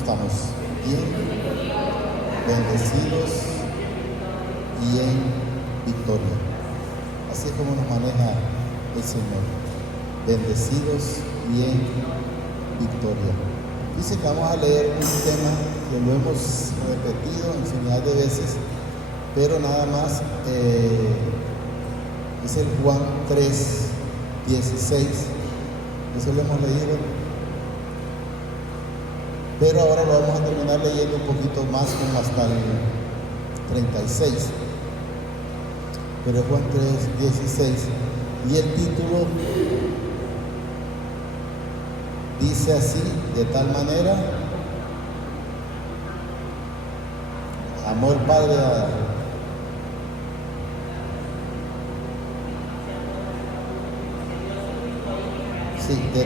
estamos? Bien, bendecidos y en victoria. Así es como nos maneja el Señor. Bendecidos y en victoria. Dice que vamos a leer un tema que lo hemos repetido infinidad de veces, pero nada más es el Juan 3:16. Eso lo hemos leído, pero ahora lo vamos a terminar leyendo un poquito más, como hasta el 36. Pero Juan 3:16, y el título dice así: de tal manera amor Padre de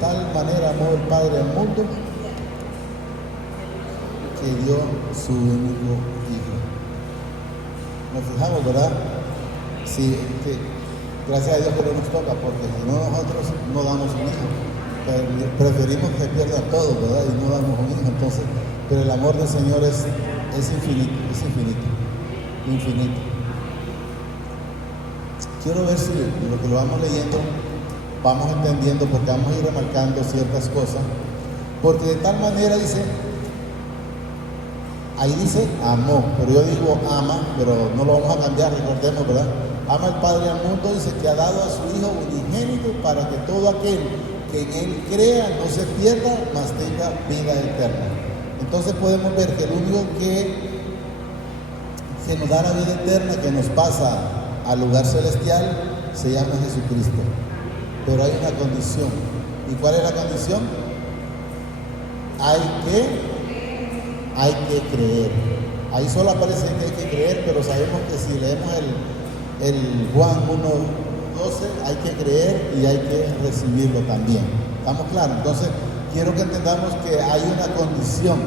tal manera amó el Padre al mundo que dio su único Hijo. Nos fijamos, ¿verdad? Sí, que gracias a Dios que no nos toca, porque si no, nosotros no damos un hijo. Preferimos que pierdan todo, ¿verdad? Y no damos un hijo. Entonces, pero el amor del Señor es infinito. Quiero ver si lo que lo vamos leyendo vamos entendiendo, porque vamos a ir remarcando ciertas cosas. Porque de tal manera ahí dice amó, pero yo digo ama, pero no lo vamos a cambiar, recordemos, ¿verdad? Ama el Padre al mundo, dice que ha dado a su Hijo unigénito para que todo aquel que en Él crea no se pierda, mas tenga vida eterna. Entonces podemos ver que el único que nos da la vida eterna, que nos pasa al lugar celestial, se llama Jesucristo. Pero hay una condición. ¿Y cuál es la condición? Hay que creer. Ahí solo aparece que hay que creer, pero sabemos que si leemos el Juan 1:12, hay que creer y hay que recibirlo también. ¿Estamos claros? Entonces, quiero que entendamos que hay una condición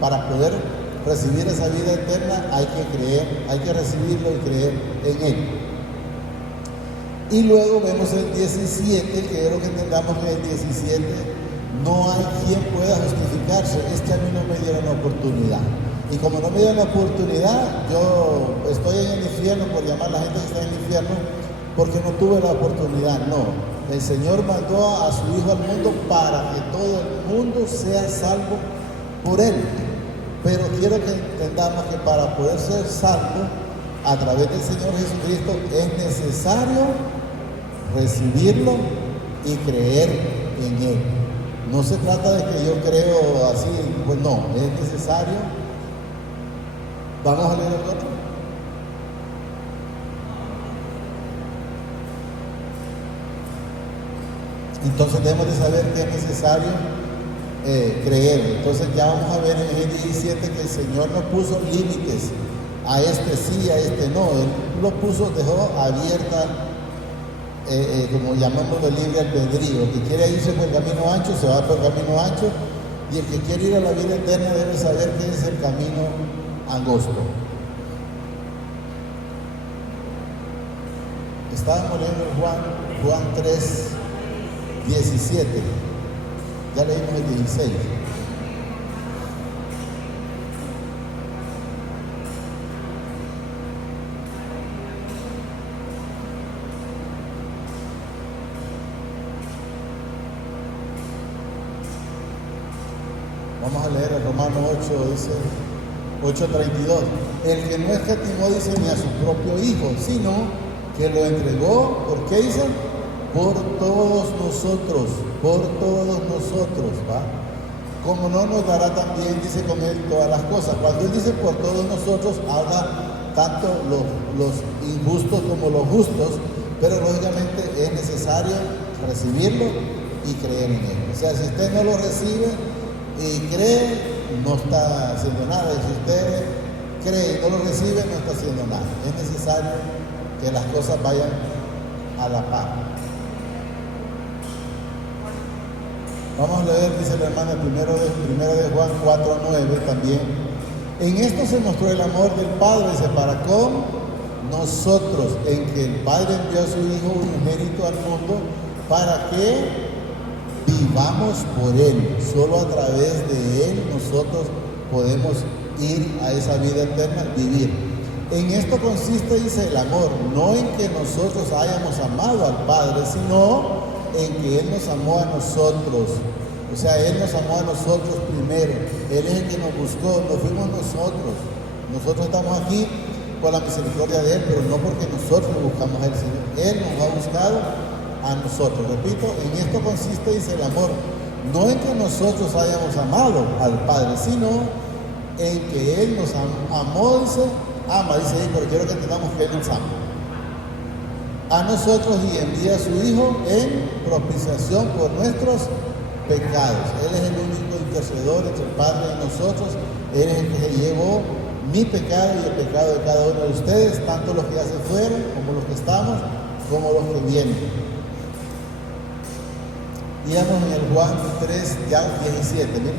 para poder recibir esa vida eterna. Hay que creer, hay que recibirlo y creer en Él. Y luego vemos el 17, que quiero que entendamos que el 17, no hay quien pueda justificarse. Es que a mí no me dieron la oportunidad. Y como no me dieron la oportunidad, yo estoy en el infierno, por llamar a la gente que está en el infierno, porque no tuve la oportunidad. No, el Señor mandó a su Hijo al mundo para que todo el mundo sea salvo por Él. Pero quiero que entendamos que para poder ser salvo a través del Señor Jesucristo es necesario recibirlo y creer en Él. No se trata de que yo creo así, pues no, es necesario. Vamos a leer el otro. Entonces debemos de saber que es necesario creer. Entonces ya vamos a ver en el 17 que el Señor no puso límites. A este sí, a este no. Él lo puso, dejó abierta, como llamamos de libre albedrío. El que quiere irse por el camino ancho, se va por el camino ancho. Y el que quiere ir a la vida eterna debe saber que es el camino angosto. Estábamos leyendo Juan 3:17. Ya leímos el 16. Vamos a leer el Romanos 8, dice 8:32. El que no escatimó, dice, ni a su propio Hijo, sino que lo entregó, ¿por qué dice? Por todos nosotros, ¿va? Como no nos dará también, dice, con Él todas las cosas. Cuando Él dice por todos nosotros, habla tanto los injustos como los justos, pero lógicamente es necesario recibirlo y creer en Él. O sea, si usted no lo recibe y cree, no está haciendo nada. Y si usted cree y no lo recibe, no está haciendo nada. Es necesario que las cosas vayan a la par. Vamos a leer, dice la hermana, primero de Juan 4:9 también. En esto se mostró el amor del Padre, dice, para con nosotros, en que el Padre envió a su Hijo unigénito al mundo para que vivamos por Él. Solo a través de Él nosotros podemos ir a esa vida eterna, vivir. En esto consiste, dice, el amor, no en que nosotros hayamos amado al Padre, sino en que Él nos amó a nosotros. O sea, Él nos amó a nosotros primero. Él es el que nos buscó, no fuimos nosotros. Nosotros estamos aquí por la misericordia de Él, pero no porque nosotros lo buscamos a Él, sino Él nos ha buscado a nosotros. Repito, en esto consiste, dice, el amor, no en que nosotros hayamos amado al Padre, sino en que Él nos amó, dice, pero quiero que entendamos que Él nos ama a nosotros y envía a su Hijo en propiciación por nuestros pecados. Él es el único intercedor entre el Padre y nosotros. Él es el que llevó mi pecado y el pecado de cada uno de ustedes, tanto los que ya se fueron, como los que estamos, como los que vienen. Íbamos en el Juan 3, ya 17, miren.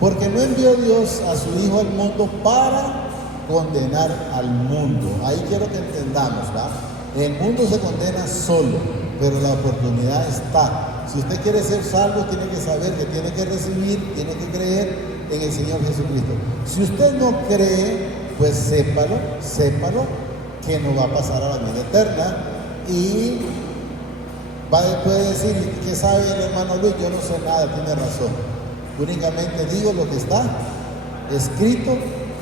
Porque no envió Dios a su Hijo al mundo para condenar al mundo. Ahí quiero que entendamos, ¿va? El mundo se condena solo, pero la oportunidad está. Si usted quiere ser salvo, tiene que saber que tiene que recibir, tiene que creer en el Señor Jesucristo. Si usted no cree, pues sépalo que no va a pasar a la vida eterna. Y puede decir, ¿qué sabe el hermano Luis? Yo no sé nada, tiene razón. Únicamente digo lo que está escrito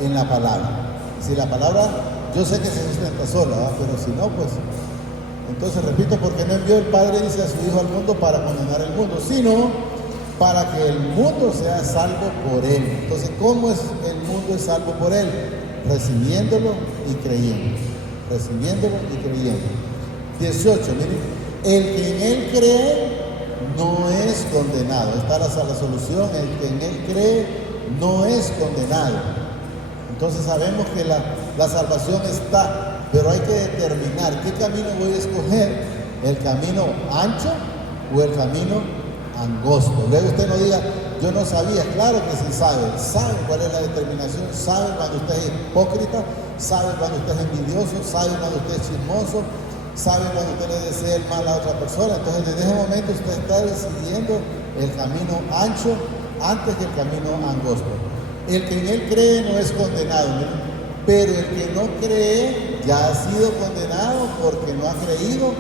en la palabra. Si la palabra, yo sé que se sustenta sola, ¿verdad? Pero si no, pues... Entonces, repito, porque no envió el Padre, dice, a su Hijo al mundo para condenar el mundo, sino para que el mundo sea salvo por Él. Entonces, ¿cómo es el mundo es salvo por Él? Recibiéndolo y creyendo. Recibiéndolo y creyendo. 18, miren, el que en Él cree no es condenado. Está la solución, el que en Él cree no es condenado. Entonces sabemos que la salvación está, pero hay que determinar qué camino voy a escoger, el camino ancho o el camino angosto. Luego usted no diga, yo no sabía. Claro que sí sabe cuál es la determinación, sabe cuando usted es hipócrita, sabe cuando usted es envidioso, sabe cuando usted es chismoso, sabe cuando usted le desea el mal a otra persona. Entonces desde ese momento usted está decidiendo el camino ancho antes que el camino angosto. El que en Él cree no es condenado, ¿no? Pero el que no cree ya ha sido condenado porque no ha creído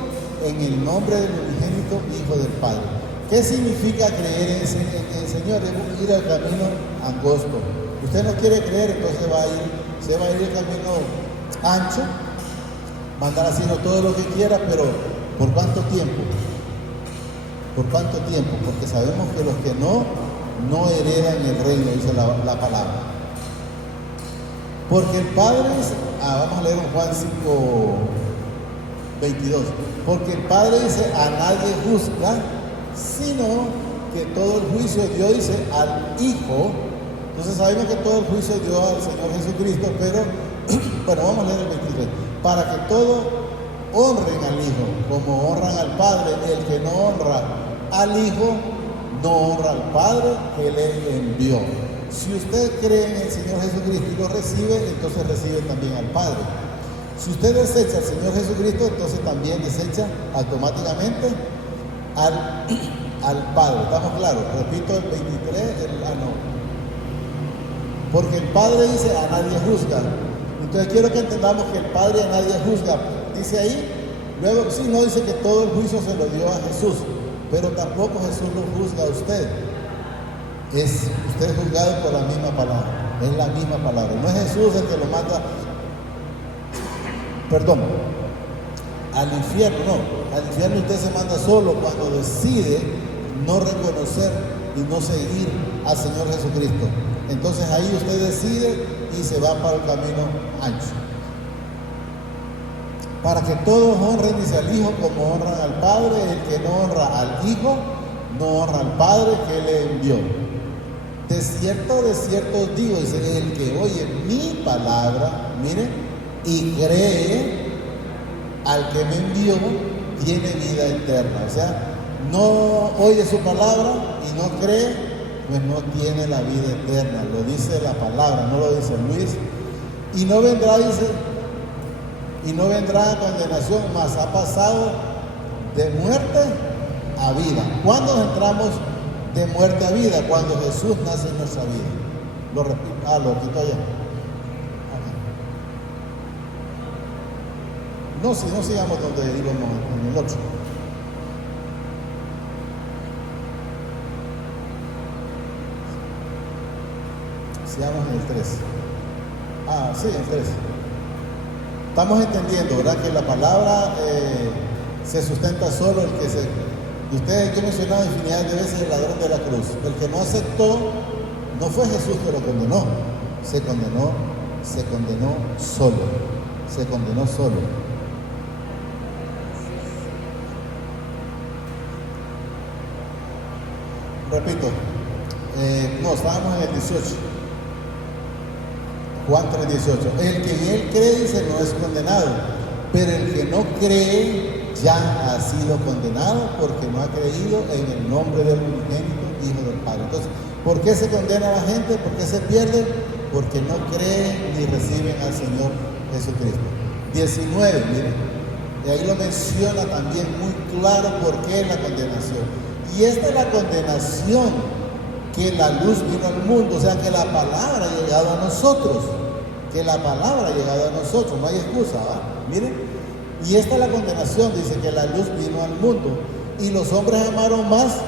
en el nombre del unigénito Hijo del Padre. ¿Qué significa creer en el Señor? Es ir al camino angosto. Usted no quiere creer, entonces se va a ir el camino ancho, va a andar haciendo todo lo que quiera, pero ¿por cuánto tiempo? ¿Por cuánto tiempo? Porque sabemos que los que no heredan el reino, dice la palabra. Porque el Padre dice, vamos a leer en Juan 5, 22. Porque el Padre dice, a nadie juzga, sino que todo el juicio dio, dice, al Hijo. Entonces sabemos que todo el juicio dio al Señor Jesucristo, pero, bueno, vamos a leer el 23. Para que todos honren al Hijo, como honran al Padre. El que no honra al Hijo, no honra al Padre que le envió. Si usted cree en el Señor Jesucristo y lo recibe, entonces recibe también al Padre. Si usted desecha al Señor Jesucristo, entonces también desecha automáticamente al Padre. ¿Estamos claros? Repito el 23, Porque el Padre dice, a nadie juzga. Entonces quiero que entendamos que el Padre a nadie juzga. Dice ahí, luego sí, no dice que todo el juicio se lo dio a Jesús, pero tampoco Jesús lo juzga a usted. Usted es juzgado por la misma palabra. Es la misma palabra. No es Jesús el que lo manda, al infierno, no. Al infierno usted se manda solo cuando decide no reconocer y no seguir al Señor Jesucristo. Entonces ahí usted decide y se va para el camino ancho. Para que todos honren, dice, al Hijo como honran al Padre. El que no honra al Hijo, no honra al Padre que le envió. De cierto os digo, dice, el que oye mi palabra, mire, y cree al que me envió, tiene vida eterna. O sea, no oye su palabra y no cree, pues no tiene la vida eterna. Lo dice la palabra, no lo dice Luis. Y no vendrá, dice, y no vendrá a condenación, mas ha pasado de muerte a vida. ¿Cuándo entramos de muerte a vida, cuando Jesús nace en nuestra vida. Lo repito, lo quito allá. No, si no sigamos donde íbamos en el 8. Sigamos en el 3. Sí, el 3. Estamos entendiendo, ¿verdad? Que la palabra se sustenta solo el que se... Ustedes, yo he mencionado infinidad de veces el ladrón de la cruz. El que no aceptó, no fue Jesús que lo condenó. Se condenó solo. Se condenó solo. Repito, no, estábamos en el 18. Juan 3:18. El que en él cree, dice, no es condenado, pero el que no cree ya ha sido condenado porque no ha creído en el nombre del unigénito Hijo del Padre. Entonces, ¿por qué se condena a la gente? ¿Por qué se pierde? Porque no creen ni reciben al Señor Jesucristo. 19, miren, y ahí lo menciona también muy claro por qué la condenación. Y esta es la condenación, que la luz vino al mundo, o sea que la palabra ha llegado a nosotros, no hay excusa, ¿va? Miren, y esta es la condenación, dice que la luz vino al mundo, y los hombres amaron más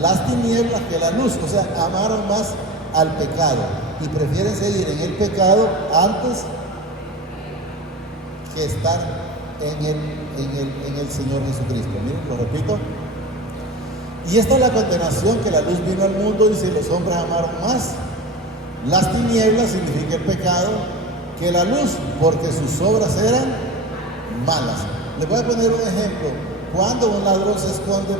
las tinieblas que la luz, o sea, amaron más al pecado, y prefieren seguir en el pecado antes que estar en el Señor Jesucristo. Miren, lo repito. Y esta es la condenación, que la luz vino al mundo, dice, los hombres amaron más las tinieblas, significa el pecado, que la luz, porque sus obras eran malas. Les voy a poner un ejemplo. Cuando un ladrón se esconde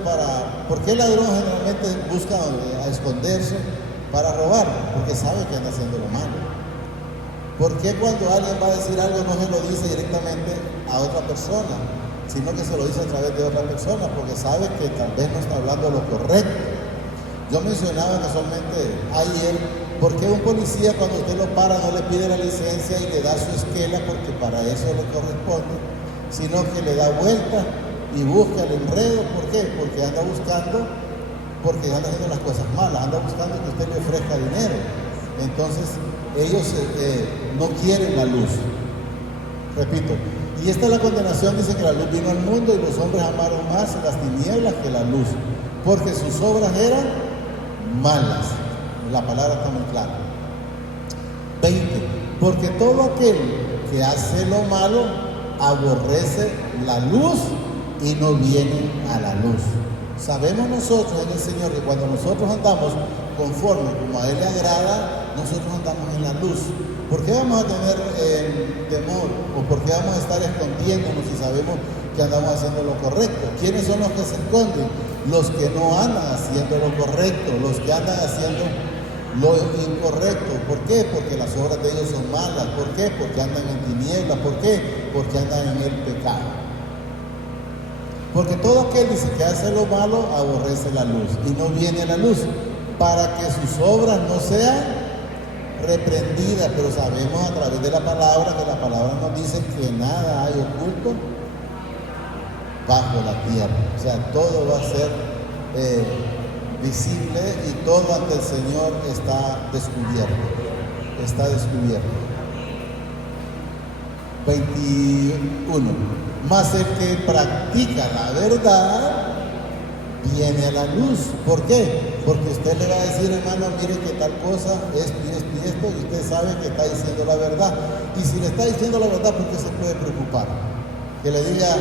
¿por qué el ladrón generalmente busca a esconderse? Para robar, porque sabe que anda haciendo lo malo. ¿Por qué cuando alguien va a decir algo no se lo dice directamente a otra persona, sino que se lo dice a través de otra persona? Porque sabe que tal vez no está hablando lo correcto. Yo mencionaba casualmente ayer, ¿por qué un policía cuando usted lo para no le pide la licencia y le da su esquela, porque para eso le corresponde, sino que le da vuelta y busca el enredo? ¿Por qué? Porque anda haciendo las cosas malas, anda buscando que usted le ofrezca dinero. Entonces ellos no quieren la luz. Repito, y esta es la condenación, dice que la luz vino al mundo y los hombres amaron más las tinieblas que la luz, porque sus obras eran malas. La palabra está muy clara. 20. Porque todo aquel que hace lo malo aborrece la luz y no viene a la luz. Sabemos nosotros en el Señor que cuando nosotros andamos conforme como a Él le agrada, nosotros andamos en la luz. ¿Por qué vamos a tener temor? ¿O por qué vamos a estar escondiéndonos si sabemos que andamos haciendo lo correcto? ¿Quiénes son los que se esconden? Los que no andan haciendo lo correcto, los que andan haciendo lo incorrecto. ¿Por qué? Porque las obras de ellos son malas. ¿Por qué? Porque andan en tinieblas. ¿Por qué? Porque andan en el pecado. Porque todo aquel, dice, que hace lo malo aborrece la luz y no viene a la luz, para que sus obras no sean reprendidas. Pero sabemos a través de la palabra que la palabra nos dice que nada hay oculto bajo la tierra. O sea, todo va a ser visible y todo ante el Señor está descubierto. Está descubierto. 21. Mas el que practica la verdad viene a la luz. ¿Por qué? Porque usted le va a decir, hermano, mire que tal cosa, esto y esto y esto, y usted sabe que está diciendo la verdad. Y si le está diciendo la verdad, ¿por qué se puede preocupar? Que le diga,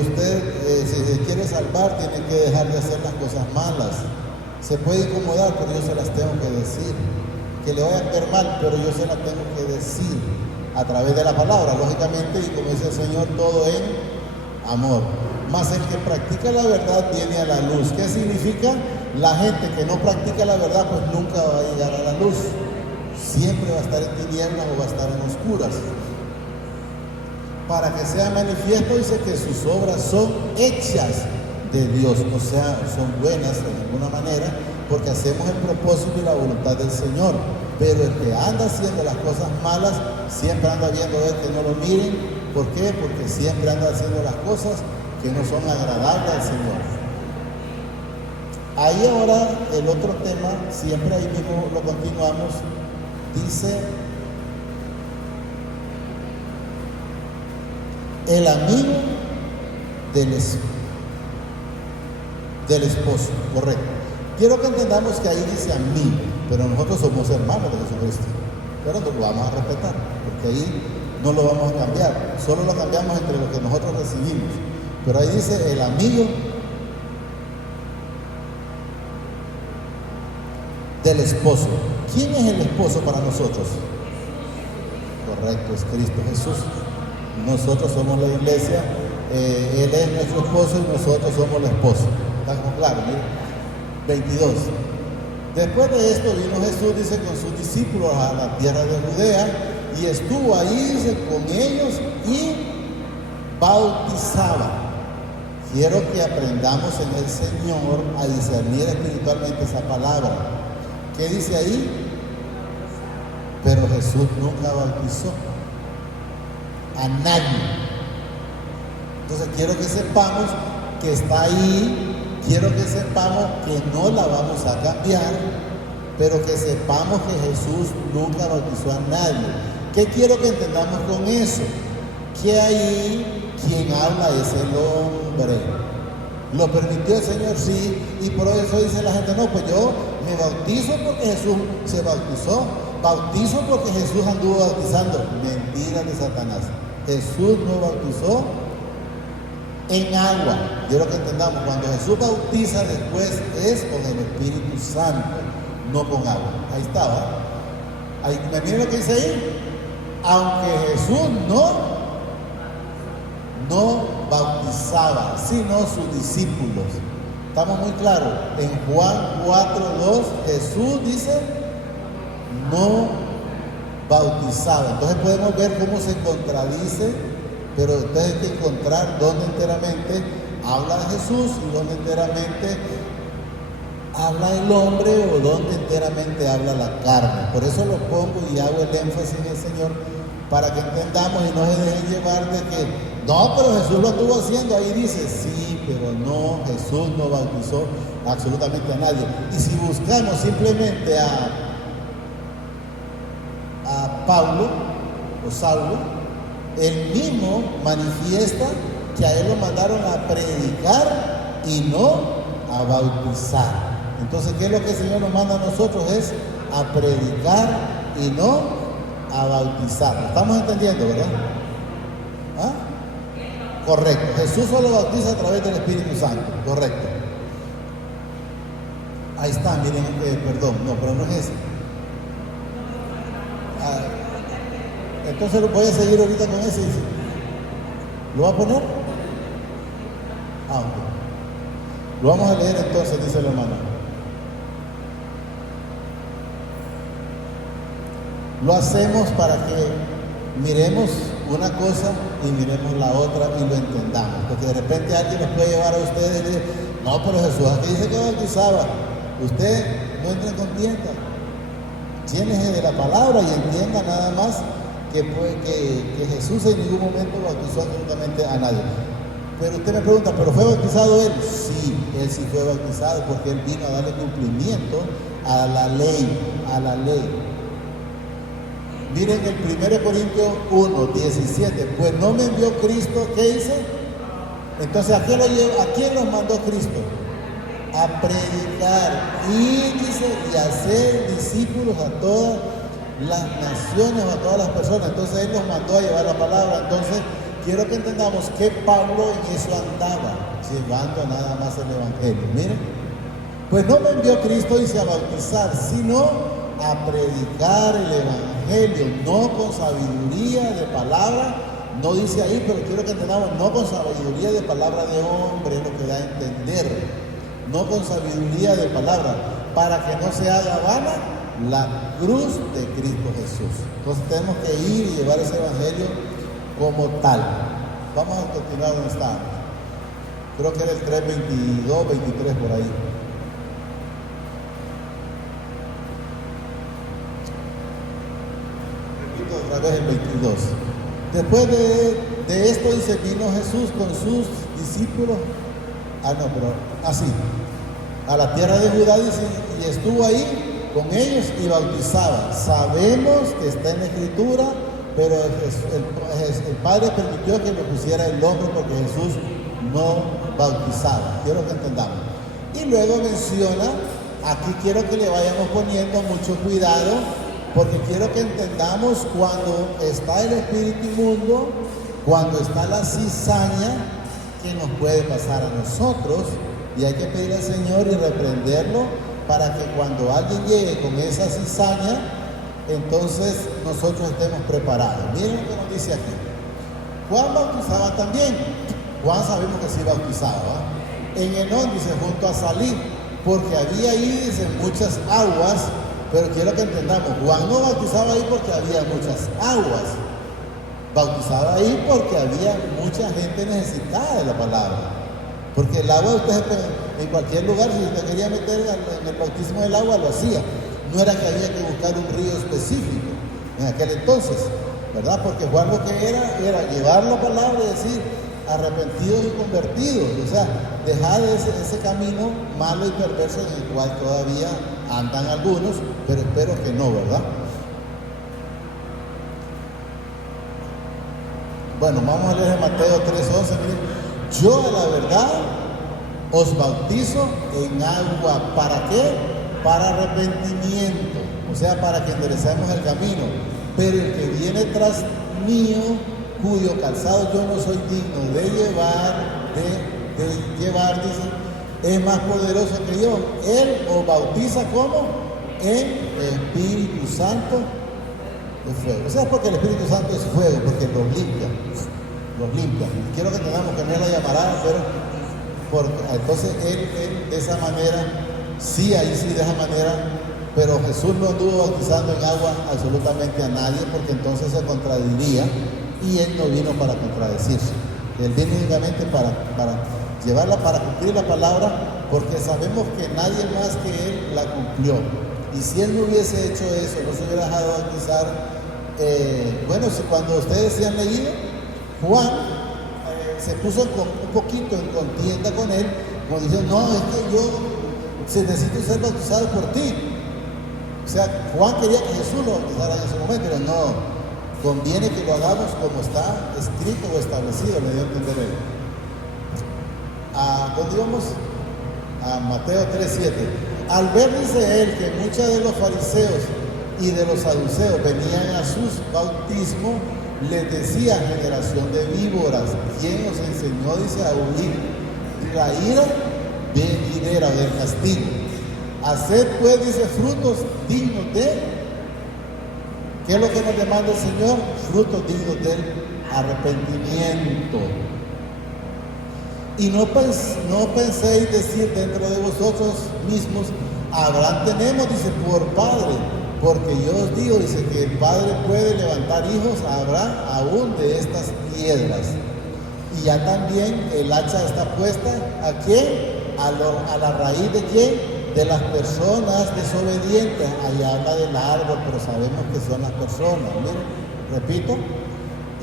usted si se quiere salvar, tiene que dejar de hacer las cosas malas. Se puede incomodar, pero yo se las tengo que decir. Que le vaya a ver mal, pero yo se las tengo que decir a través de la palabra, lógicamente, y como dice el Señor, todo en amor. Mas el que practica la verdad viene a la luz. ¿Qué significa? La gente que no practica la verdad, pues nunca va a llegar a la luz. Siempre va a estar en tinieblas o va a estar en oscuras. Para que sea manifiesto, dice que sus obras son hechas de Dios, o sea, son buenas de ninguna manera, porque hacemos el propósito y la voluntad del Señor. Pero el que anda haciendo las cosas malas, siempre anda viendo a ver que no lo miren. ¿Por qué? Porque siempre anda haciendo las cosas que no son agradables al Señor. Ahí ahora el otro tema, siempre ahí mismo lo continuamos, dice el amigo del esposo, correcto. Quiero que entendamos que ahí dice amigo, pero nosotros somos hermanos de Jesucristo, pero nos lo vamos a respetar, porque ahí no lo vamos a cambiar, solo lo cambiamos entre lo que nosotros recibimos, pero ahí dice el amigo del esposo. ¿Quién es el esposo para nosotros? Correcto, es Cristo Jesús. Nosotros somos la iglesia, Él es nuestro esposo y nosotros somos la esposa. ¿Estamos claros? ¿Sí? 22. Después de esto vino Jesús, dice, con sus discípulos a la tierra de Judea y estuvo ahí, dice, con ellos y bautizaba. Quiero que aprendamos en el Señor a discernir espiritualmente esa palabra. ¿Qué dice ahí? Pero Jesús nunca bautizó a nadie. Entonces quiero que sepamos que está ahí, quiero que sepamos que no la vamos a cambiar, pero que sepamos que Jesús nunca bautizó a nadie. ¿Qué quiero que entendamos con eso? Que ahí quien habla es el hombre. ¿Lo permitió el Señor? Sí, y por eso dice la gente, no, pues yo me bautizo porque Jesús se bautizó, bautizo porque Jesús anduvo bautizando. Mentira de Satanás. Jesús no bautizó en agua. Quiero que entendamos, cuando Jesús bautiza después es con el Espíritu Santo, no con agua. Ahí estaba. Ahí, ¿me miren lo que dice ahí? Aunque Jesús no bautizaba, sino sus discípulos. Estamos muy claros. En Juan 4:2, Jesús dice, no bautizaba. Entonces podemos ver cómo se contradice, pero ustedes hay que encontrar dónde enteramente habla Jesús y dónde enteramente habla el hombre o dónde enteramente habla la carne. Por eso lo pongo y hago el énfasis en el Señor, para que entendamos y no se dejen llevar de que no, pero Jesús lo estuvo haciendo. Ahí dice, sí, pero no, Jesús no bautizó absolutamente a nadie. Y si buscamos simplemente a Pablo o Saulo, él mismo manifiesta que a él lo mandaron a predicar y no a bautizar. Entonces, ¿qué es lo que el Señor nos manda a nosotros? Es a predicar y no a bautizar. ¿Estamos entendiendo, verdad? ¿Ah? Correcto. Jesús solo bautiza a través del Espíritu Santo. Correcto. Ahí está, miren, perdón, no, pero no es ese. Entonces voy a seguir ahorita con ese. ¿Lo va a poner? Ok. Lo vamos a leer entonces, dice el hermano. Lo hacemos para que miremos una cosa y miremos la otra y lo entendamos. Porque de repente alguien nos puede llevar a ustedes y decir, no, pero Jesús aquí dice que bautizaba. Usted no entre en contienda. Llénese de la palabra y entienda nada más que Jesús en ningún momento bautizó absolutamente a nadie. Pero usted me pregunta, ¿pero fue bautizado él? Sí, él sí fue bautizado porque él vino a darle cumplimiento a la ley, Miren el 1 Corintios 1:17, pues no me envió Cristo, ¿qué dice? Entonces, ¿a quién nos mandó Cristo? A predicar y dice, y hacer discípulos a todas las naciones, a todas las personas. Entonces Él nos mandó a llevar la palabra. Entonces, quiero que entendamos que Pablo en eso andaba, llevando nada más el Evangelio. Miren, pues no me envió Cristo, dice, a bautizar, sino a predicar el Evangelio, no con sabiduría de palabra, no dice ahí, pero quiero que entendamos, no con sabiduría de palabra de hombre, es lo que da a entender, no con sabiduría de palabra, para que no se haga vana la cruz de Cristo Jesús. Entonces tenemos que ir y llevar ese Evangelio como tal. Vamos a continuar donde estábamos. Creo que era el 3:22, 23 por ahí. Otra vez el 22. Después de esto dice, vino Jesús con sus discípulos. Así. a la tierra de Judá, dice, y estuvo ahí con ellos y bautizaba. Sabemos que está en la Escritura, pero el Padre permitió que le pusiera el nombre porque Jesús no bautizaba. Quiero que entendamos. Y luego menciona, aquí quiero que le vayamos poniendo mucho cuidado, porque quiero que entendamos cuando está el espíritu inmundo, cuando está la cizaña, que nos puede pasar a nosotros, y hay que pedir al Señor y reprenderlo para que cuando alguien llegue con esa cizaña, entonces nosotros estemos preparados. Miren lo que nos dice aquí. Juan bautizaba también. Juan sabemos que sí bautizaba. En Enón dice junto a Salim, porque había ahí, dice, muchas aguas, pero quiero que entendamos, Juan no bautizaba ahí porque había muchas aguas. Bautizaba ahí porque había mucha gente necesitada de la palabra. Porque el agua, usted en cualquier lugar, si usted quería meter en el bautismo del agua, lo hacía. No era que había que buscar un río específico en aquel entonces, ¿verdad? Porque Juan lo que era llevar la palabra y decir, arrepentidos y convertidos, o sea, dejar ese camino malo y perverso en el cual todavía andan algunos, pero espero que no, ¿verdad? Bueno, vamos a leer Mateo 3:11. Miren, yo a la verdad os bautizo en agua. ¿Para qué? Para arrepentimiento, o sea, para que enderecemos el camino. Pero el que viene tras mío, cuyo calzado yo no soy digno de llevar, dice, es más poderoso que yo. Él os bautiza ¿cómo? En Espíritu Santo de fuego. O sea, porque el Espíritu Santo es fuego, porque los limpia. Quiero que tengamos que no es la llamarada, pero entonces él de esa manera, sí, ahí sí de esa manera, pero Jesús no anduvo bautizando en agua absolutamente a nadie, porque entonces se contradiría, y él no vino para contradecirse. Él vino únicamente para llevarla, para cumplir la palabra, porque sabemos que nadie más que él la cumplió. Y si él no hubiese hecho eso, no se hubiera dejado bautizar, bueno, si cuando ustedes se han leído, Juan se puso un poquito en contienda con él, como diciendo, no, es que yo necesito ser bautizado por ti. O sea, Juan quería que Jesús lo bautizara en ese momento, pero no, conviene que lo hagamos como está escrito o establecido, me dio a entender él. ¿A dónde íbamos? A Mateo 3:7. Al ver, dice él, que muchos de los fariseos y de los saduceos venían a sus bautismos, les decía, generación de víboras, ¿quién os enseñó, dice, a huir la ira venidera del castigo? Haced pues, dice, frutos dignos de, ¿qué es lo que nos demanda el Señor? Frutos dignos del arrepentimiento. Y no penséis decir dentro de vosotros mismos, Abraham tenemos, dice, por padre. Porque yo os digo, dice, que el Padre puede levantar hijos a Abraham aún de estas piedras. Y ya también el hacha está puesta, ¿a quién? A la raíz de quién? De las personas desobedientes. Ahí habla del árbol, pero sabemos que son las personas. Miren, repito.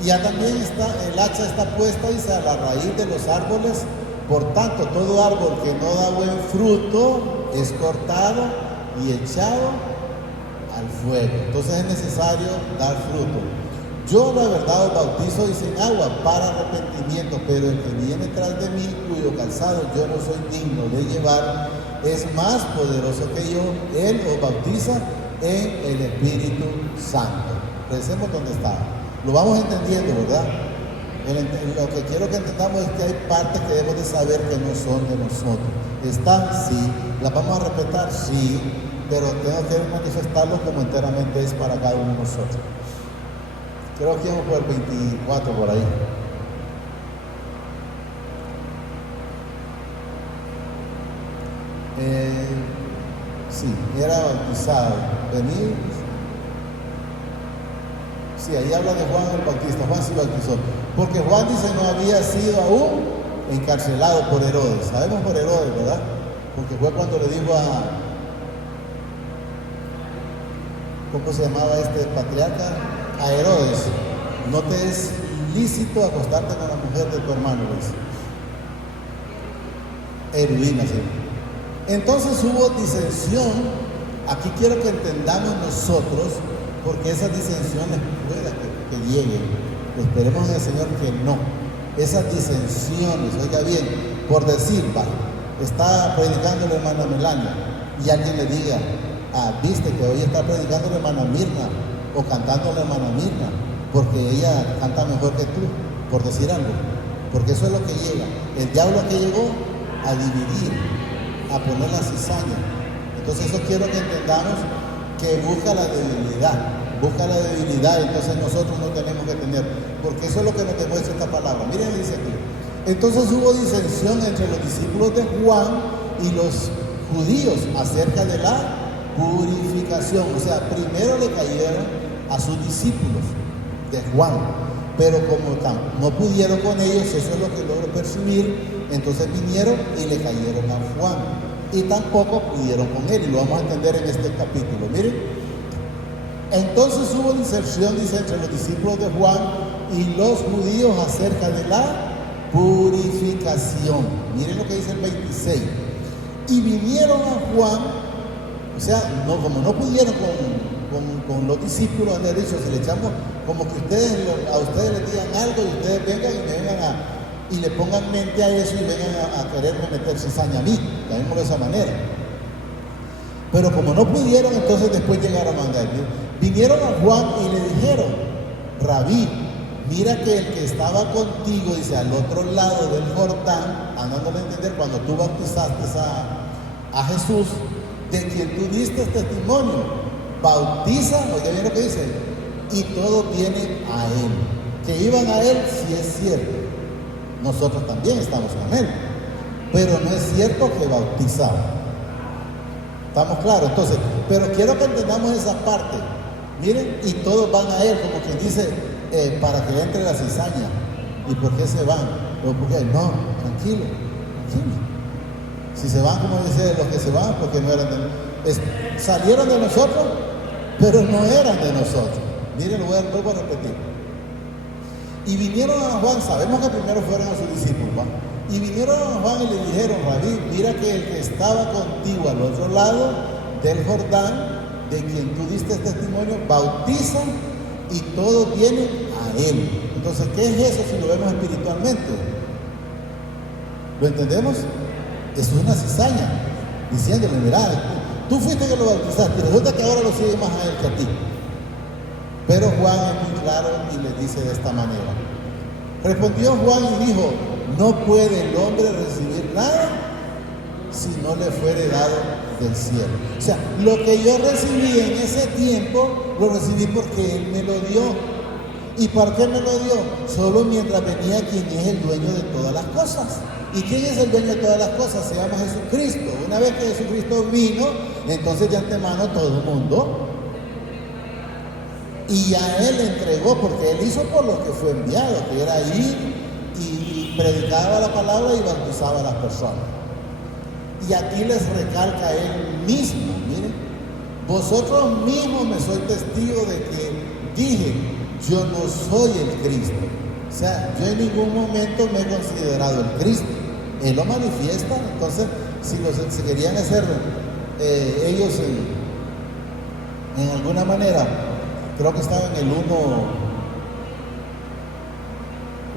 Y ya también el hacha está puesta, dice, a la raíz de los árboles. Por tanto, todo árbol que no da buen fruto es cortado y echado al fuego. Entonces es necesario dar fruto. Yo la verdad os bautizo, dice, en agua para arrepentimiento, pero el que viene tras de mí, cuyo calzado yo no soy digno de llevar, es más poderoso que yo. Él os bautiza en el Espíritu Santo. Recemos donde está. Lo vamos entendiendo, ¿verdad? Lo que quiero que entendamos es que hay partes que debemos de saber que no son de nosotros. ¿Están? Sí. ¿Las vamos a respetar? Sí. Pero tengo que manifestarlo como enteramente es para cada uno de nosotros. Creo que vamos por el 24 por ahí. Sí, era bautizado. Venir. Sí, ahí habla de Juan el Bautista. Juan sí bautizó. Porque Juan dice no había sido aún encarcelado por Herodes. Sabemos por Herodes, ¿verdad? Porque fue cuando le dijo a... ¿Cómo se llamaba este patriarca? A Herodes, no te es lícito acostarte con la mujer de tu hermano, Luis. Herodías, sí. Entonces hubo disensión. Aquí quiero que entendamos nosotros, porque esas disensiones pueda que lleguen. Esperemos en el Señor que no. Esas disensiones, oiga bien, por decir, está predicando la hermana Melania y alguien le diga, viste que hoy está predicando la hermana Mirna o cantando la hermana Mirna, porque ella canta mejor que tú, por decir algo. Porque eso es lo que llega. El diablo que llegó a dividir, a poner la cizaña. Entonces eso quiero que entendamos, que busca la debilidad. Entonces nosotros no tenemos que tener, porque eso es lo que nos demuestra esta palabra. Miren, dice aquí. Entonces hubo disensión entre los discípulos de Juan y los judíos acerca de la purificación. O sea, primero le cayeron a sus discípulos de Juan, pero como no pudieron con ellos, eso es lo que logro percibir, entonces vinieron y le cayeron a Juan, y tampoco pudieron con él, y lo vamos a entender en este capítulo. Miren, entonces hubo disensión, dice, entre los discípulos de Juan y los judíos acerca de la purificación. Miren lo que dice el 26. Y vinieron a Juan, o sea, como no pudieron con los discípulos, han dicho, si le echamos, como que a ustedes les digan algo y ustedes vengan y me vengan y le pongan mente a eso y vengan a quererme meter cizaña a mí, llamémoslo de esa manera. Pero como no pudieron, entonces después llegaron a mandar. Vinieron a Juan y le dijeron, Rabí, mira que el que estaba contigo, dice, al otro lado del Jordán, dándole a entender cuando tú bautizaste a Jesús, de quien tú diste testimonio, bautiza, oiga bien lo que dice, y todos vienen a él. Que iban a él, sí es cierto. Nosotros también estamos con él, pero no es cierto que bautizaba. ¿Estamos claros? Entonces, pero quiero que entendamos esa parte. Miren, y todos van a él, como quien dice, para que entre la cizaña. ¿Y por qué se van? Porque no, tranquilo. Si se van, como dice, los que se van, porque no eran de salieron de nosotros, pero no eran de nosotros. Miren, lo vuelvo a repetir. Y vinieron a Juan, sabemos que primero fueron a sus discípulos, ¿va? Y vinieron a Juan y le dijeron, Rabí, mira que el que estaba contigo al otro lado del Jordán, de quien tú diste testimonio, bautiza y todos vienen a él. Entonces, ¿qué es eso si lo vemos espiritualmente? ¿Lo entendemos? Eso es una cizaña, diciéndole, mira, tú fuiste que lo bautizaste y resulta que ahora lo sigue más a él que a ti. Pero Juan es muy claro y le dice de esta manera. Respondió Juan y dijo, no puede el hombre recibir nada si no le fuere dado del cielo. O sea, lo que yo recibí en ese tiempo, lo recibí porque Él me lo dio. ¿Y por qué me lo dio? Solo mientras venía quien es el dueño de todas las cosas. ¿Y quién es el dueño de todas las cosas? Se llama Jesucristo. Una vez que Jesucristo vino, entonces de antemano todo el mundo. Y a Él entregó, porque Él hizo por lo que fue enviado, que era ir y predicaba la palabra y bautizaba a las personas. Y aquí les recalca Él mismo, miren, vosotros mismos me sois testigo de que dije, yo no soy el Cristo. O sea, yo en ningún momento me he considerado el Cristo. Él lo manifiesta. Entonces, si querían hacerlo ellos en alguna manera, creo que estaba en el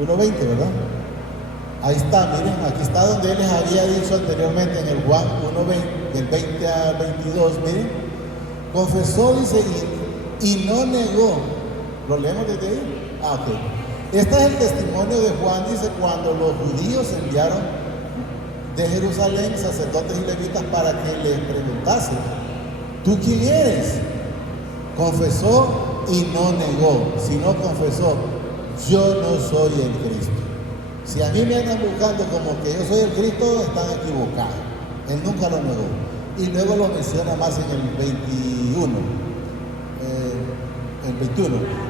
1:20, ¿verdad? Ahí está, miren, aquí está donde Él les había dicho anteriormente en el Juan 1:20, del 20 al 22, miren, confesó, dice, y no negó. ¿Lo leemos desde ahí? Ok. Este es el testimonio de Juan, dice, cuando los judíos enviaron de Jerusalén sacerdotes y levitas para que les preguntasen, ¿tú quién eres? Confesó y no negó, sino confesó, yo no soy el Cristo. Si a mí me andan buscando como que yo soy el Cristo, están equivocados. Él nunca lo negó. Y luego lo menciona más en el 21.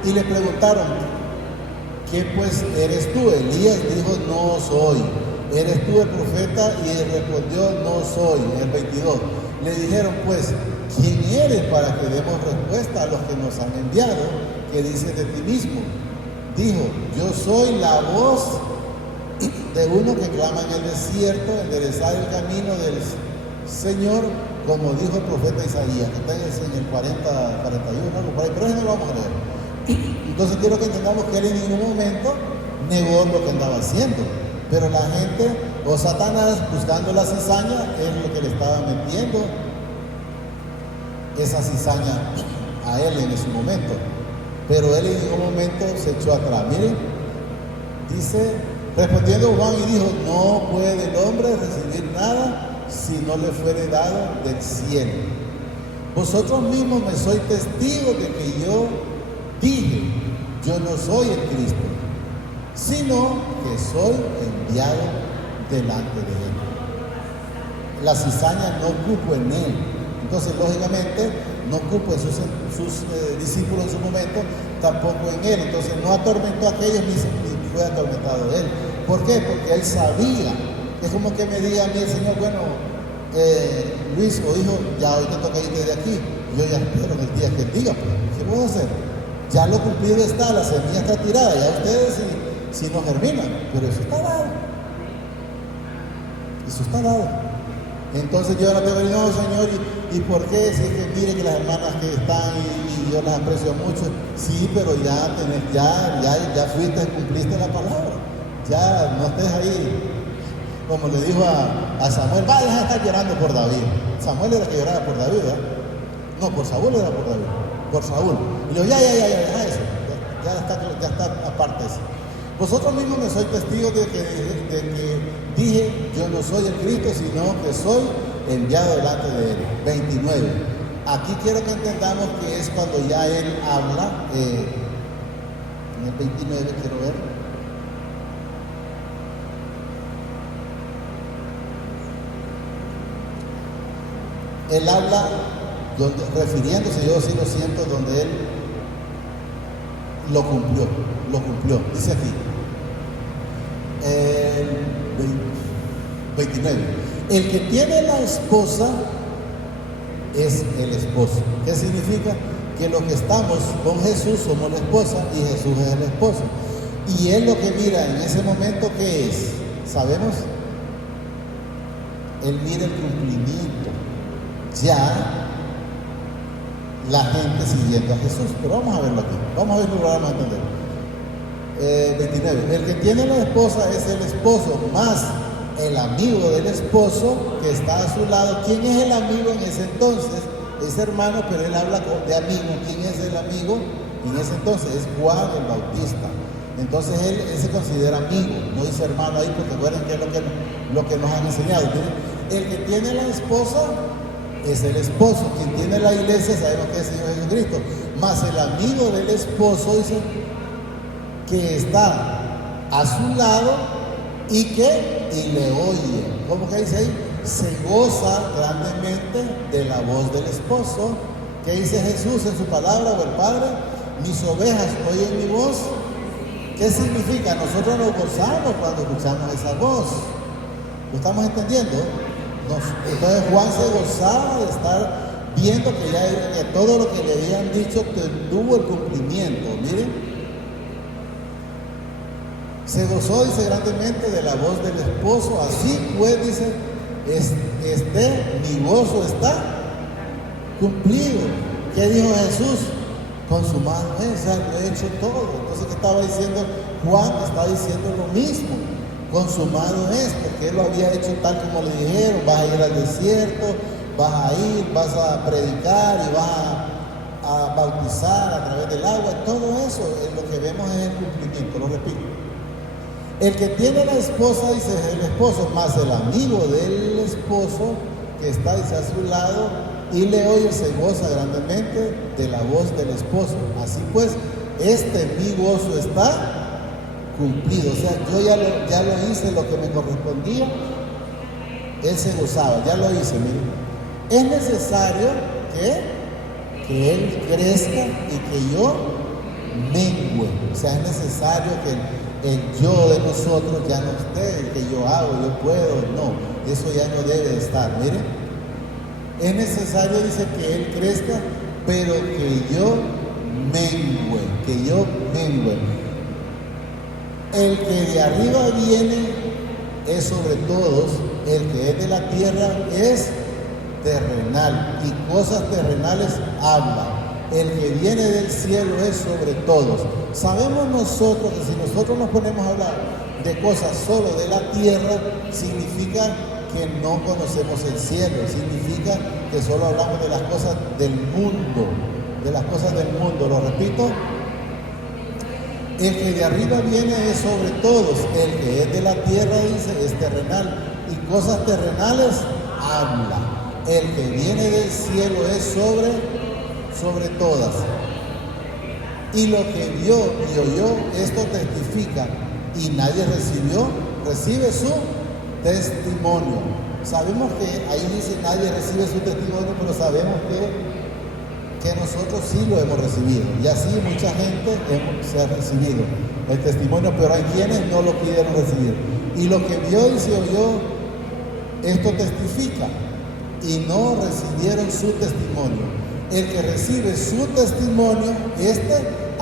Y le preguntaron, ¿qué pues eres tú? Elías dijo, no soy. ¿Eres tú el profeta? Y él respondió, no soy. En el 22. Le dijeron, pues, ¿quién eres para que demos respuesta a los que nos han enviado? ¿Qué dices de ti mismo? Dijo, yo soy la voz de uno que clama en el desierto, enderezar el camino del Señor, como dijo el profeta Isaías, que está en el 41, algo por ahí, pero eso no lo vamos a leer. Entonces quiero que entendamos que él en ningún momento negó lo que andaba haciendo, pero la gente o Satanás, buscando la cizaña, es lo que le estaba metiendo esa cizaña a él en ese momento, pero él en ningún momento se echó atrás. Miren, dice, respondiendo Juan y dijo, no puede el hombre recibir nada si no le fuere dado del cielo. Vosotros mismos me sois testigos de que yo dije, yo no soy el Cristo, sino que soy enviado delante de él. La cizaña no ocupo en él, entonces lógicamente no ocupo en sus discípulos en su momento, tampoco en él. Entonces no atormentó a aquellos ni fue atormentado él. ¿Por qué? Porque él sabía. Es como que me diga a mí el Señor, bueno, Luis o hijo, ya hoy te toca irte de aquí. Yo ya espero en el día que él diga, pues, ¿qué puedo hacer? Ya lo cumplido está, la semilla está tirada, ya ustedes si no germinan, pero eso está dado. Eso está dado. Entonces yo no tengo, no, Señor, ¿y por qué? Si es que mire que las hermanas que están y yo las aprecio mucho, sí, pero ya fuiste, cumpliste la palabra. Ya no estés ahí, como le dijo a Samuel, vaya a estar llorando por David. Samuel era que lloraba por David, ¿verdad? No, por Saúl era por David, por Saúl. Y le dijo, ya, deja eso, ya está aparte eso. Vosotros mismos me sois testigos de que dije, yo no soy el Cristo, sino que soy enviado delante de él. 29. Aquí quiero que entendamos que es cuando ya él habla, en el 29 quiero ver. Él habla, refiriéndose, yo sí lo siento, donde él lo cumplió. Dice aquí, 29. El que tiene la esposa es el esposo. ¿Qué significa? Que los que estamos con Jesús somos la esposa y Jesús es el esposo. Y él lo que mira en ese momento, ¿qué es? ¿Sabemos? Él mira el cumplimiento. Ya la gente siguiendo a Jesús. Pero vamos a verlo aquí. Vamos a verlo, lo vamos a entender. 29. El que tiene la esposa es el esposo, más el amigo del esposo que está a su lado. ¿Quién es el amigo en ese entonces? Es hermano, pero él habla de amigo. ¿Quién es el amigo? En ese entonces es Juan el Bautista. Entonces él se considera amigo, no dice hermano ahí, porque recuerden que es lo que nos han enseñado. El que tiene la esposa es el esposo. Quien tiene la iglesia sabemos que es el Señor Jesucristo. Más el amigo del esposo, dice, que está a su lado y le oye. ¿Cómo que dice ahí? Se goza grandemente de la voz del esposo. ¿Qué dice Jesús en su palabra o el Padre? Mis ovejas oyen mi voz. ¿Qué significa? Nosotros nos gozamos cuando escuchamos esa voz. ¿Lo estamos entendiendo? Entonces Juan se gozaba de estar viendo que todo lo que le habían dicho tuvo el cumplimiento. Miren, se gozó, dice, grandemente de la voz del esposo. Así pues, dice, mi gozo está cumplido. ¿Qué dijo Jesús? Consumado es, lo he hecho todo. Entonces, ¿qué estaba diciendo Juan? Está diciendo lo mismo. Consumado es, porque él lo había hecho tal como le dijeron. Vas a ir al desierto, vas a ir, vas a predicar y vas a bautizar a través del agua. Todo eso, lo que vemos es el cumplimiento. Lo repito. El que tiene la esposa, dice, es el esposo, más el amigo del esposo que está, dice, a su lado y le oye, se goza grandemente de la voz del esposo. Así pues, mi gozo está cumplido. O sea, yo ya lo hice lo que me correspondía. Él se gozaba, ya lo hice. Miren, es necesario que él crezca y que yo mengue. O sea, es necesario que el yo de nosotros ya no esté, el que yo hago, yo puedo, no, eso ya no debe de estar. Miren, es necesario, dice, que él crezca, pero que yo mengue. El que de arriba viene es sobre todos, el que es de la tierra es terrenal, y cosas terrenales habla. El que viene del cielo es sobre todos. Sabemos nosotros que si nosotros nos ponemos a hablar de cosas solo de la tierra, significa que no conocemos el cielo, significa que solo hablamos de las cosas del mundo, de las cosas del mundo. Lo repito, el que de arriba viene es sobre todos, el que es de la tierra, dice, es terrenal, y cosas terrenales habla. El que viene del cielo es sobre todas. Y lo que vio y oyó, esto testifica, y nadie recibe su testimonio. Sabemos que ahí dice nadie recibe su testimonio, pero sabemos que nosotros sí lo hemos recibido, y así mucha gente se ha recibido el testimonio, pero hay quienes no lo pidieron recibir. Y lo que vio y se oyó, esto testifica, y no recibieron su testimonio. El que recibe su testimonio,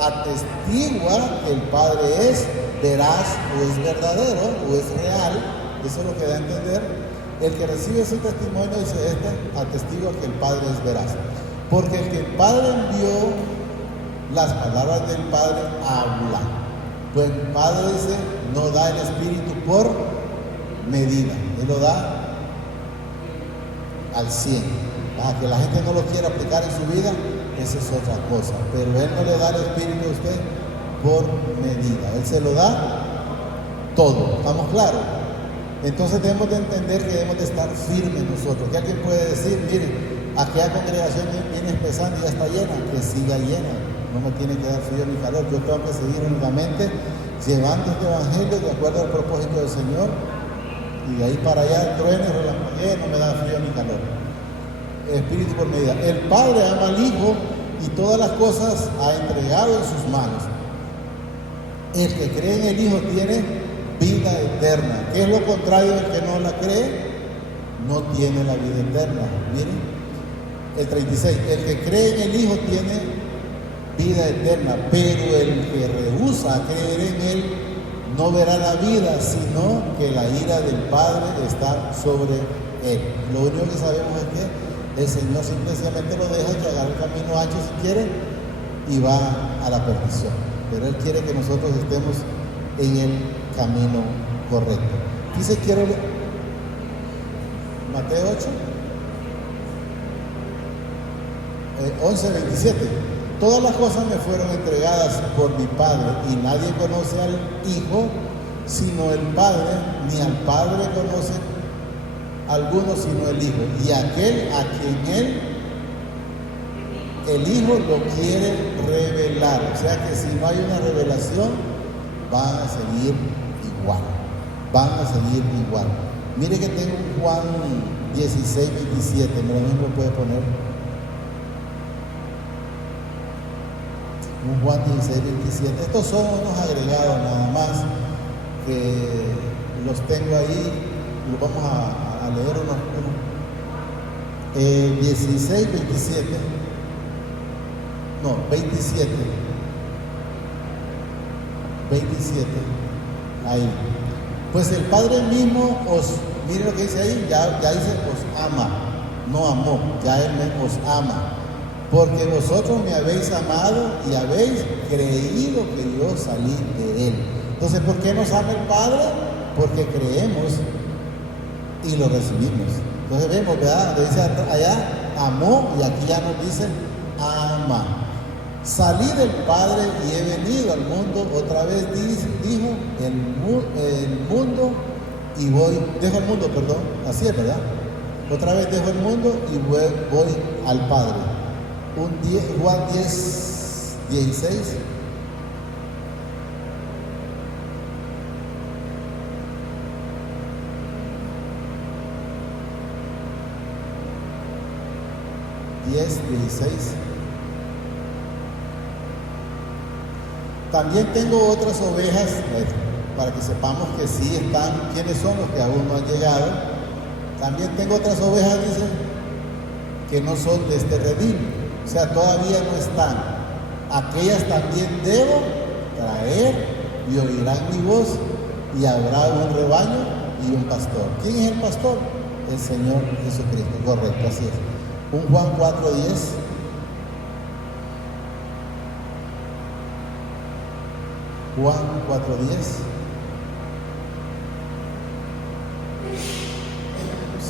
atestigua que el Padre es veraz o es verdadero o es real. Eso es lo que da a entender. El que recibe su testimonio, dice atestigua que el Padre es veraz. Porque el que el Padre envió, las palabras del Padre habla. Pues el Padre, dice, no da el Espíritu por medida. Él lo da al 100. Que la gente no lo quiera aplicar en su vida, esa es otra cosa. Pero Él no le da el Espíritu a usted por medida. Él se lo da todo. ¿Estamos claros? Entonces debemos de entender que debemos de estar firmes nosotros. Que alguien puede decir, mire, aquella congregación viene empezando y ya está llena, que siga llena. No me tiene que dar frío ni calor. Yo tengo que seguir únicamente llevando este evangelio de acuerdo al propósito del Señor. Y de ahí para allá, el trueno y relampaguee, no me da frío ni calor. Espíritu por medida. El Padre ama al Hijo y todas las cosas ha entregado en sus manos. El que cree en el Hijo tiene vida eterna. ¿Qué es lo contrario del que no la cree? No tiene la vida eterna. Miren, el 36. El que cree en el Hijo tiene vida eterna, pero el que rehúsa a creer en Él no verá la vida, sino que la ira del Padre está sobre él. Lo único que sabemos es que el Señor simplemente lo deja que haga el camino ancho si quiere y va a la perdición. Pero Él quiere que nosotros estemos en el camino correcto. Dice, quiero leer Mateo 11:27. Todas las cosas me fueron entregadas por mi Padre, y nadie conoce al Hijo sino el Padre, ni al Padre conoce alguno sino el Hijo, y aquel a quien el Hijo lo quiere revelar. O sea que si no hay una revelación, van a seguir igual. Mire que tengo un Juan 16:27, no lo puede poner. Un Juan 16:27. Estos son unos agregados nada más, que los tengo ahí, los vamos a leer unos. 16:27. No, 27. Ahí. Pues el Padre mismo mire lo que dice ahí, ya dice os ama, no amó, ya Él os ama. Porque vosotros me habéis amado y habéis creído que yo salí de Él. Entonces, ¿por qué nos ama el Padre? Porque creemos y lo recibimos. Entonces vemos, ¿verdad? Lo dice allá, amó, y aquí ya nos dice, ama. Salí del Padre y he venido al mundo. Otra vez dijo, el mundo y dejo el mundo, perdón. Así es, ¿verdad? Otra vez dejo el mundo y voy al Padre. Juan 10:16. También tengo otras ovejas, para que sepamos que sí están, quiénes son los que aún no han llegado. También tengo otras ovejas, dice, que no son de este redil, o sea, todavía no están. Aquellas también debo traer y oirán mi voz, y habrá un rebaño y un pastor. ¿Quién es el pastor? el Señor Jesucristo. Correcto, así es. Un Juan 4:10. Juan 4:10.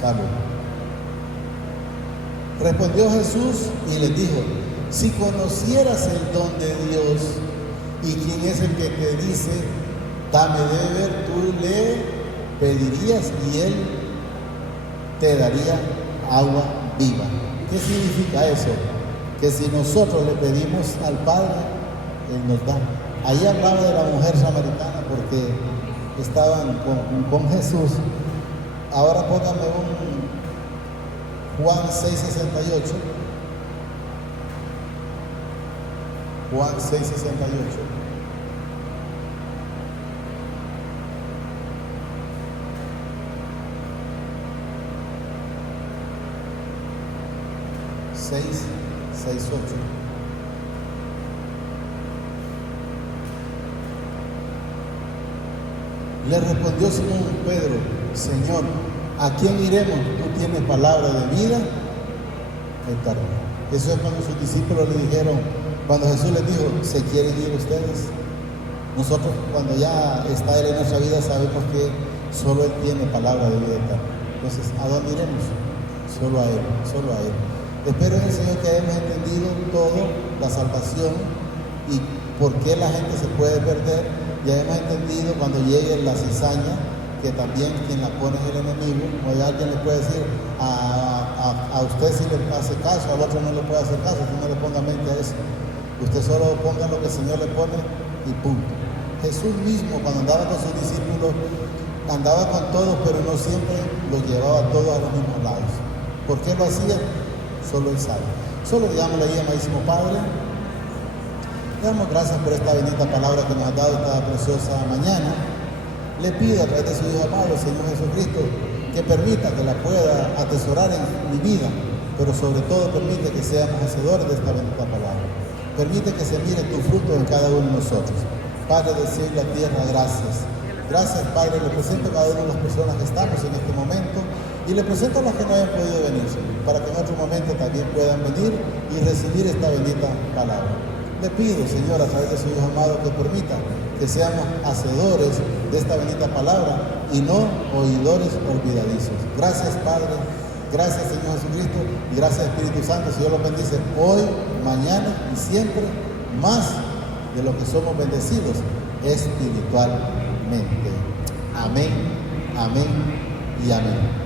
Salud. Respondió Jesús y les dijo: si conocieras el don de Dios y quién es el que te dice, dame de beber, tú le pedirías y él te daría agua viva. ¿Qué significa eso? Que si nosotros le pedimos al Padre, Él nos da. Ahí hablaba de la mujer samaritana porque estaban con Jesús. Ahora póngame un Juan 6:68. Juan 6:68. Le respondió Simón Pedro: Señor, ¿a quién iremos? Tú tienes palabra de vida eterna. Eso es cuando sus discípulos le dijeron, cuando Jesús les dijo: ¿se quieren ir ustedes? Nosotros, cuando ya está Él en nuestra vida, sabemos que solo Él tiene palabra de vida eterna. Entonces, ¿a dónde iremos? Solo a Él, solo a Él. Espero en el Señor que hayamos entendido todo, la salvación y por qué la gente se puede perder. Ya hemos entendido cuando llegue la cizaña, que también quien la pone es el enemigo. O ya alguien le puede decir a usted si le hace caso, al otro no le puede hacer caso, usted no le ponga mente a eso. Usted solo ponga lo que el Señor le pone y punto. Jesús mismo, cuando andaba con sus discípulos, andaba con todos, pero no siempre los llevaba todos a los mismos lados. ¿Por qué lo hacía? Solo Él sabe. Solo digámosle ahí, amadísimo Padre, damos gracias por esta bendita palabra que nos ha dado esta preciosa mañana. Le pido a través de su Hijo amado, el Señor Jesucristo, que permita que la pueda atesorar en mi vida, pero sobre todo permite que seamos hacedores de esta bendita palabra. Permite que se mire tu fruto en cada uno de nosotros. Padre del cielo y la tierra, gracias. Gracias, Padre. Le presento a cada una de las personas que estamos en este momento y le presento a las que no hayan podido venir, para que en otro momento también puedan venir y recibir esta bendita palabra. Le pido, Señor, a través de su Hijo amado, que permita que seamos hacedores de esta bendita palabra y no oidores olvidadizos. Gracias, Padre. Gracias, Señor Jesucristo. Y gracias, Espíritu Santo. Si Dios los bendice hoy, mañana y siempre, más de lo que somos bendecidos espiritualmente. Amén, amén y amén.